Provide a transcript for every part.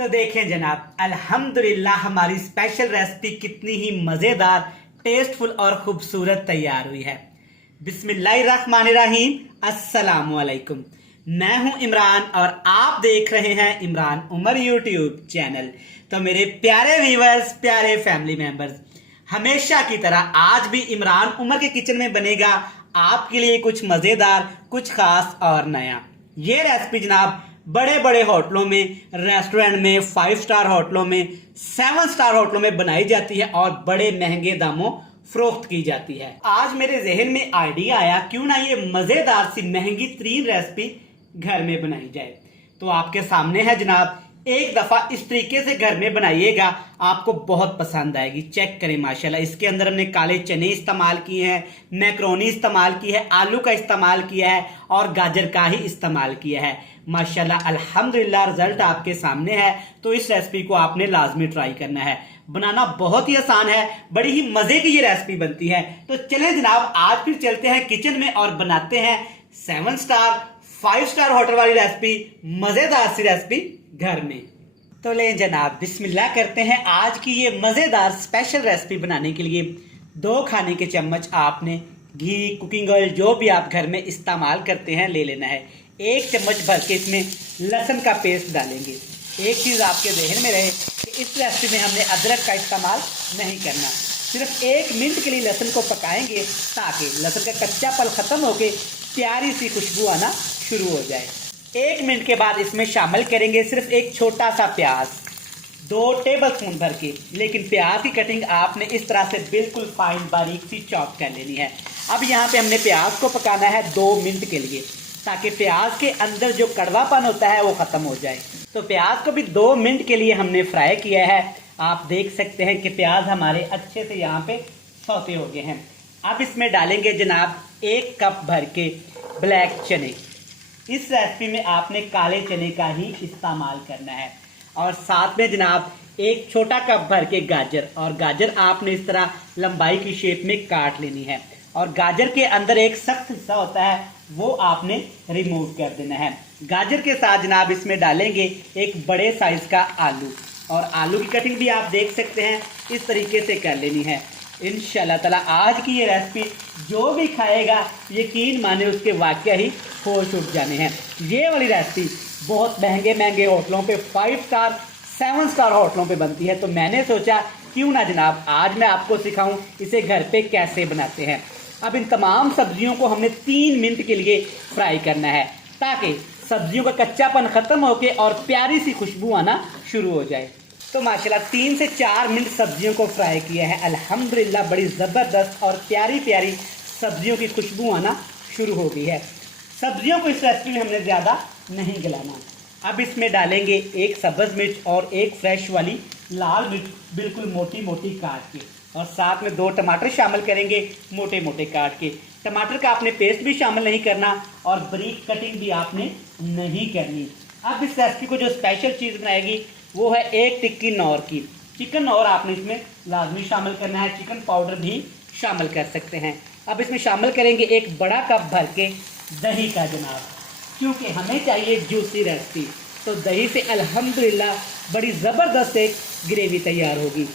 तो देखें जनाब, अल्हम्दुलिल्लाह हमारी स्पेशल रेसिपी कितनी ही मज़ेदार, टेस्टफुल और खूबसूरत तैयार हुई है। बिस्मिल्लाहिर्रहमानिर्रहीम, अस्सलामु अलैकुम। मैं हूं इमरान और आप देख रहे हैं इमरान उमर यूट्यूब चैनल। तो मेरे प्यारे व्यूअर्स, प्यारे फैमिली मेंबर्स, हमेशा की तरह आज भी इमरान उमर के किचन में बनेगा आपके लिए कुछ मज़ेदार, कुछ खास और नया। ये रेसिपी जनाब बड़े बड़े होटलों में, रेस्टोरेंट में, 5 स्टार होटलों में, 7 स्टार होटलों में बनाई जाती है और बड़े महंगे दामों फरोख्त की जाती है। आज मेरे जहन में आइडिया आया, क्यों ना ये मजेदार सी महंगी तरीन रेसिपी घर में बनाई जाए। तो आपके सामने है जनाब, एक दफा इस तरीके से घर में बनाइएगा, आपको बहुत पसंद आएगी। चेक करें माशाल्लाह, इसके अंदर हमने काले चने इस्तेमाल किए हैं, मैक्रोनी इस्तेमाल की है, आलू का इस्तेमाल किया है और गाजर का ही इस्तेमाल किया है। माशाल्लाह अल्हम्दुलिल्लाह रिजल्ट आपके सामने है। तो इस रेसिपी को आपने लाजमी ट्राई करना है। बनाना बहुत ही आसान है, बड़ी ही मजे की ये रेसिपी बनती है। तो चलें जनाब, आज फिर चलते हैं किचन में और बनाते हैं 7 स्टार 5 स्टार होटल वाली रेसिपी, मजेदार सी रेसिपी घर में। तो लें जनाब, बिस्मिल्लाह करते हैं। आज की ये मजेदार स्पेशल रेसिपी बनाने के लिए 2 खाने के चम्मच आपने घी, कुकिंग ऑयल, जो भी आप घर में इस्तेमाल करते हैं ले लेना है। 1 चम्मच भर के इसमें लहसुन का पेस्ट डालेंगे। एक चीज़ आपके जहन में रहे कि इस रेसिपी में हमने अदरक का इस्तेमाल नहीं करना। सिर्फ 1 मिनट के लिए लहसुन को पकाएंगे ताकि लहसुन का कच्चापन खत्म होके प्यारी सी खुशबू आना शुरू हो जाए। 1 मिनट के बाद इसमें शामिल करेंगे सिर्फ एक छोटा सा प्याज, 2 टेबल स्पून भर के। लेकिन प्याज की कटिंग आपने इस तरह से बिल्कुल फाइन बारीक सी चॉप कर लेनी है। अब यहाँ पे हमने प्याज को पकाना है 2 मिनट के लिए, ताकि प्याज के अंदर जो कड़वापन होता है वो खत्म हो जाए। तो प्याज को भी 2 मिनट के लिए हमने फ्राई किया है। आप देख सकते हैं कि प्याज हमारे अच्छे से यहाँ पे सौते हो गए हैं। अब इसमें डालेंगे जनाब 1 कप भर के ब्लैक चने। इस रेसिपी में आपने काले चने का ही इस्तेमाल करना है। और साथ में जनाब 1 छोटा कप भर के गाजर, और गाजर आपने इस तरह लंबाई की शेप में काट लेनी है। और गाजर के अंदर एक सख्त हिस्सा होता है, वो आपने रिमूव कर देना है। गाजर के साथ जनाब इसमें डालेंगे एक बड़े साइज का आलू, और आलू की कटिंग भी आप देख सकते हैं इस तरीके से कर लेनी है। इंशाल्लाह ताला आज की ये रेसिपी जो भी खाएगा यकीन माने उसके वाकया ही होश उठ जाने हैं। ये वाली रेसिपी बहुत महंगे महंगे होटलों पे, 5 स्टार 7 स्टार होटलों पे बनती है। तो मैंने सोचा क्यों ना जनाब आज मैं आपको सिखाऊं इसे घर पे कैसे बनाते हैं। अब इन तमाम सब्जियों को हमने 3 मिनट के लिए फ्राई करना है, ताकि सब्जियों का कच्चापन खत्म होके और प्यारी सी खुशबू आना शुरू हो जाए। तो माशाल्लाह 3 से 4 मिनट सब्जियों को फ्राई किया है। अल्हम्दुलिल्लाह बड़ी ज़बरदस्त और प्यारी प्यारी सब्जियों की खुशबू आना शुरू हो गई है। सब्जियों को इस रेसिपी में हमने ज़्यादा नहीं गलाना। अब इसमें डालेंगे 1 सब्ज़ मिर्च और 1 फ्रेश वाली लाल मिर्च बिल्कुल मोटी मोटी काट के, और साथ में 2 टमाटर शामिल करेंगे मोटे मोटे काट के। टमाटर का आपने पेस्ट भी शामिल नहीं करना और बारीक कटिंग भी आपने नहीं करनी। अब इस रेसिपी को जो स्पेशल चीज़ बनाएगी वो है 1 टिक्की नौर की। चिकन नौर आपने इसमें लाजमी शामिल करना है, चिकन पाउडर भी शामिल कर सकते हैं। अब इसमें शामिल करेंगे 1 बड़ा कप भर के दही का जनाब, क्योंकि हमें चाहिए जूसी रेसिपी। तो दही से अल्हम्दुलिल्लाह बड़ी ज़बरदस्त एक ग्रेवी तैयार होगी।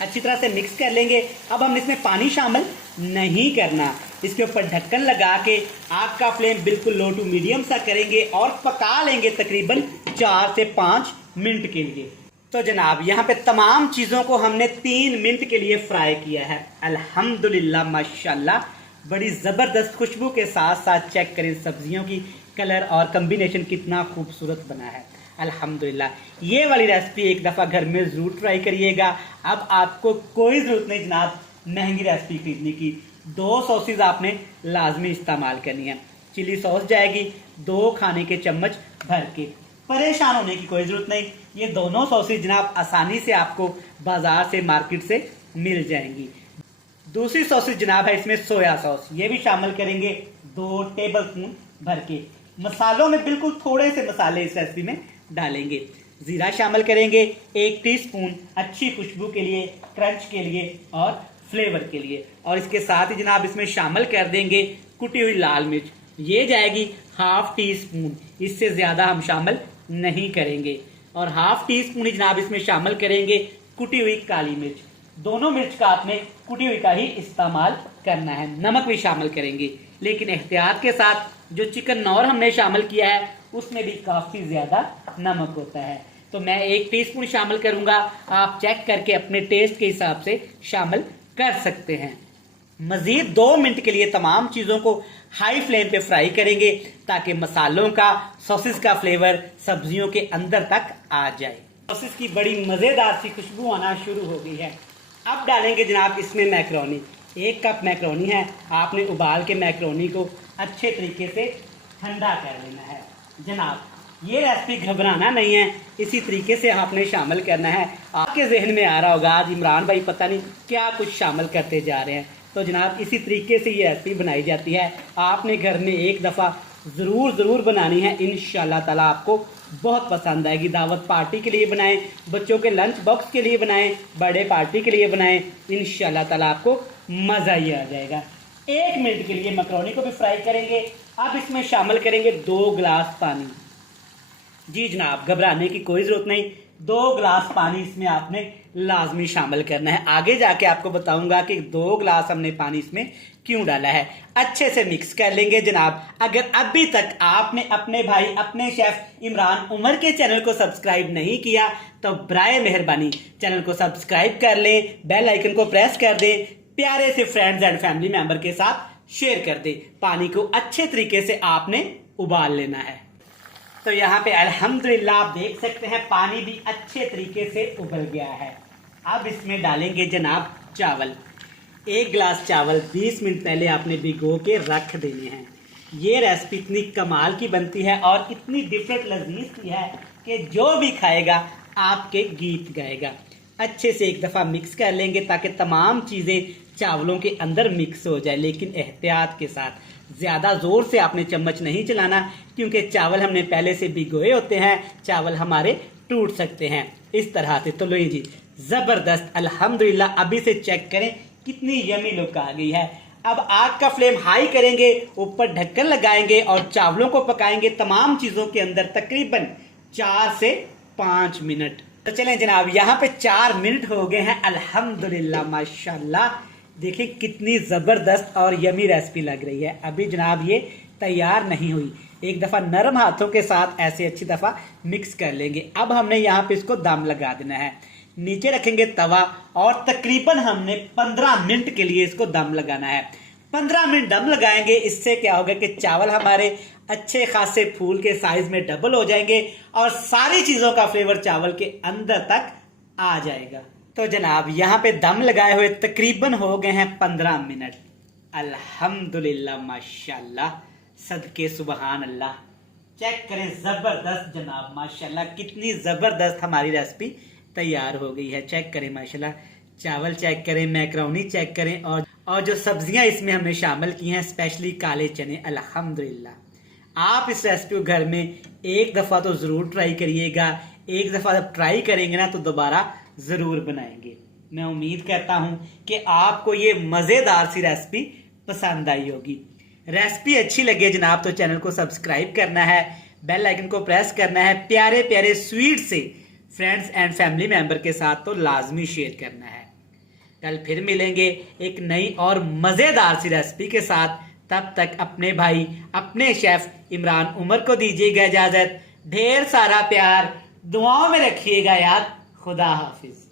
अच्छी तरह से मिक्स कर लेंगे। अब हम इसमें पानी शामिल नहीं करना। इसके ऊपर ढक्कन लगा के आग का फ्लेम बिल्कुल लो टू मीडियम सा करेंगे और पका लेंगे तकरीबन 4 से 5 मिनट के लिए। तो जनाब यहाँ पे तमाम चीज़ों को हमने 3 मिनट के लिए फ्राई किया है। अल्हम्दुलिल्लाह माशाल्लाह बड़ी ज़बरदस्त खुशबू के साथ साथ चेक करें सब्जियों की कलर और कम्बिनेशन कितना खूबसूरत बना है। अल्हम्दुलिल्लाह ये वाली रेसिपी एक दफ़ा घर में ज़रूर ट्राई करिएगा। अब आपको कोई ज़रूरत नहीं जनाब महंगी रेसिपी खरीदने की। 2 सॉसेज आपने लाजमी इस्तेमाल करनी है। चिली सॉस जाएगी 2 खाने के चम्मच भर के। परेशान होने की कोई ज़रूरत नहीं, ये दोनों सॉसेज जनाब आसानी से आपको बाज़ार से, मार्केट से मिल जाएंगी। दूसरी सॉसेज जनाब है इसमें सोया सॉस, ये भी शामिल करेंगे 2 टेबल स्पून भर के। मसालों में बिल्कुल थोड़े से मसाले इस रेसिपी में डालेंगे। ज़ीरा शामिल करेंगे 1 टीस्पून अच्छी खुशबू के लिए, क्रंच के लिए और फ्लेवर के लिए। और इसके साथ ही जनाब इसमें शामिल कर देंगे कुटी हुई लाल मिर्च, ये जाएगी 1/2 टीस्पून, इससे ज़्यादा हम शामिल नहीं करेंगे। और हाफ टी स्पून ही जनाब इसमें शामिल करेंगे कुटी हुई काली मिर्च। दोनों मिर्च का आपने कुटी हुई का ही इस्तेमाल करना है। नमक भी शामिल करेंगे, लेकिन एहतियात के साथ। जो चिकन नौर हमने शामिल किया है उसमें भी काफी ज्यादा नमक होता है, तो मैं 1 टीस्पून शामिल करूंगा। आप चेक करके अपने टेस्ट के हिसाब से शामिल कर सकते हैं। मजीद 2 मिनट के लिए तमाम चीजों को हाई फ्लेम पे फ्राई करेंगे ताकि मसालों का, सॉसेस का फ्लेवर सब्जियों के अंदर तक आ जाए। सॉसेस की बड़ी मजेदार सी खुशबू आना शुरू हो गई है। अब डालेंगे जनाब इसमें मैक्रोनी। 1 कप मैक्रोनी है। आपने उबाल के मैक्रोनी को अच्छे तरीके से ठंडा कर लेना है। जनाब ये रेसिपी घबराना नहीं है, इसी तरीके से आपने शामिल करना है। आपके जहन में आ रहा होगा आज इमरान भाई पता नहीं क्या कुछ शामिल करते जा रहे हैं, तो जनाब इसी तरीके से ये रेसिपी बनाई जाती है। आपने घर में एक दफ़ा ज़रूर बनानी है, इंशाल्लाह ताला आपको बहुत पसंद आएगी। दावत पार्टी के लिए बनाएं, बच्चों के लंच बॉक्स के लिए बनाएं, बर्थडे पार्टी के लिए बनाएं, इंशाल्लाह ताला आपको मज़ा ही आ जाएगा। 1 मिनट के लिए मकरोनी को भी फ्राई करेंगे। अब इसमें शामिल करेंगे 2 गिलास पानी। जी जनाब, घबराने की कोई ज़रूरत नहीं, 2 गिलास पानी इसमें आपने लाजमी शामिल करना है। आगे जाके आपको बताऊंगा कि 2 गिलास हमने पानी इसमें क्यों डाला है। अच्छे से मिक्स कर लेंगे जनाब। अगर अभी तक आपने अपने भाई, अपने शेफ इमरान उमर के चैनल को सब्सक्राइब नहीं किया तो बराए मेहरबानी चैनल को सब्सक्राइब कर लें, बेल आइकन को प्रेस कर दें, प्यारे से फ्रेंड्स एंड फैमिली मेंबर के साथ शेयर कर दें। पानी को अच्छे तरीके से आपने उबाल लेना है। तो यहाँ पे अल्हम्दुलिल्लाह आप देख सकते हैं पानी भी अच्छे तरीके से उबल गया है। अब इसमें डालेंगे जनाब चावल। 1 गिलास चावल 20 मिनट पहले आपने भिगो के रख देने हैं। ये रेसिपी इतनी कमाल की बनती है और इतनी डिफरेंट लजीज की है कि जो भी खाएगा आपके गीत गाएगा। अच्छे से एक दफ़ा मिक्स कर लेंगे ताकि तमाम चीज़ें चावलों के अंदर मिक्स हो जाए, लेकिन एहतियात के साथ। ज़्यादा ज़ोर से आपने चम्मच नहीं चलाना क्योंकि चावल हमने पहले से भिगोए होते हैं, चावल हमारे टूट सकते हैं इस तरह से। तो लो जी, ज़बरदस्त अल्हम्दुलिल्लाह। अभी से चेक करें कितनी यमी लुक आ गई है। अब आग का फ्लेम हाई करेंगे, ऊपर ढक्कन लगाएंगे और चावलों को पकाएंगे तमाम चीज़ों के अंदर तकरीबन 4 से 5 मिनट। तो चलें जनाब, यहाँ पे 4 मिनट हो गए हैं अल्हम्दुलिल्लाह माशाल्लाह। देखिए कितनी ज़बरदस्त और यमी रेसिपी लग रही है। अभी जनाब ये तैयार नहीं हुई, एक दफ़ा नरम हाथों के साथ ऐसे अच्छी दफ़ा मिक्स कर लेंगे। अब हमने यहाँ पे इसको दम लगा देना है। नीचे रखेंगे तवा और तकरीबन हमने 15 मिनट के लिए इसको दम लगाना है। 15 मिनट दम लगाएंगे, इससे क्या होगा कि चावल हमारे अच्छे खासे फूल के साइज में डबल हो जाएंगे और सारी चीज़ों का फ्लेवर चावल के अंदर तक आ जाएगा। तो जनाब यहाँ पे दम लगाए हुए तकरीबन हो गए हैं 15 मिनट। अल्हम्दुलिल्लाह माशाल्लाह, सदके सुबहान अल्लाह। चेक करें, ज़बरदस्त जनाब माशाल्लाह, कितनी ज़बरदस्त हमारी रेसिपी तैयार हो गई है। चेक करें माशाल्लाह, चावल चेक करें, मैक्रोनी चेक करें और जो सब्जियां इसमें हमने शामिल की हैं स्पेशली काले चने। अल्हम्दुलिल्लाह आप इस रेसिपी को घर में एक दफ़ा तो ज़रूर ट्राई करिएगा। एक दफ़ा जब ट्राई करेंगे ना तो दोबारा ज़रूर बनाएंगे। मैं उम्मीद करता हूँ कि आपको ये मज़ेदार सी रेसिपी पसंद आई होगी। रेसिपी अच्छी लगे जनाब तो चैनल को सब्सक्राइब करना है, बेल आइकन को प्रेस करना है, प्यारे प्यारे स्वीट से फ्रेंड्स एंड फैमिली मेंबर के साथ तो लाजमी शेयर करना है। कल फिर मिलेंगे एक नई और मज़ेदार सी रेसिपी के साथ। तब तक अपने भाई, अपने शेफ इमरान उमर को दीजिएगा इजाज़त। ढेर सारा प्यार दुआओं में रखिएगा याद। खुदा हाफिज।